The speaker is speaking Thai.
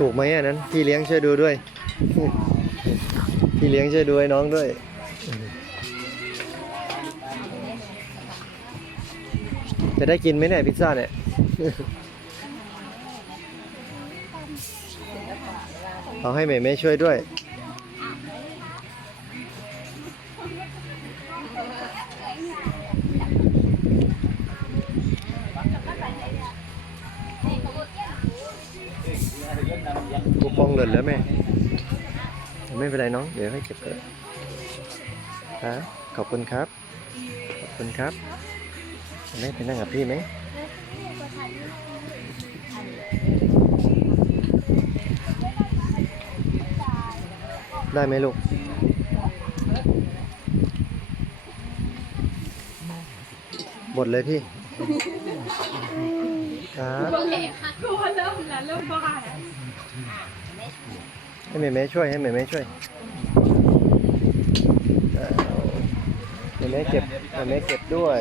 ถูกไหมอันนั้นพี่เลี้ยงช่วยดูด้วย พี่เลี้ยงช่วยดูให้น้องด้วย จะได้กินไหมเนี่ยพิซซ่าเนี่ยเอาให้แม่แม่ช่วยด้วย กูปองหล่นแล้วแม่ ไม่เป็นไรน้อง เดี๋ยวให้เก็บเลยครับขอบคุณครับ ขอบคุณครับแม่ไปนั่งกับพี่ไหมได้ไหมลูกหมดเลยพี่ ครับกลัวเริ่มแล้วเริ่มบ้า ให้แม่แม่ช่วยให้แม่แม่ช่วยเอาแม่แม่เก็บแม่แม่เก็บด้วย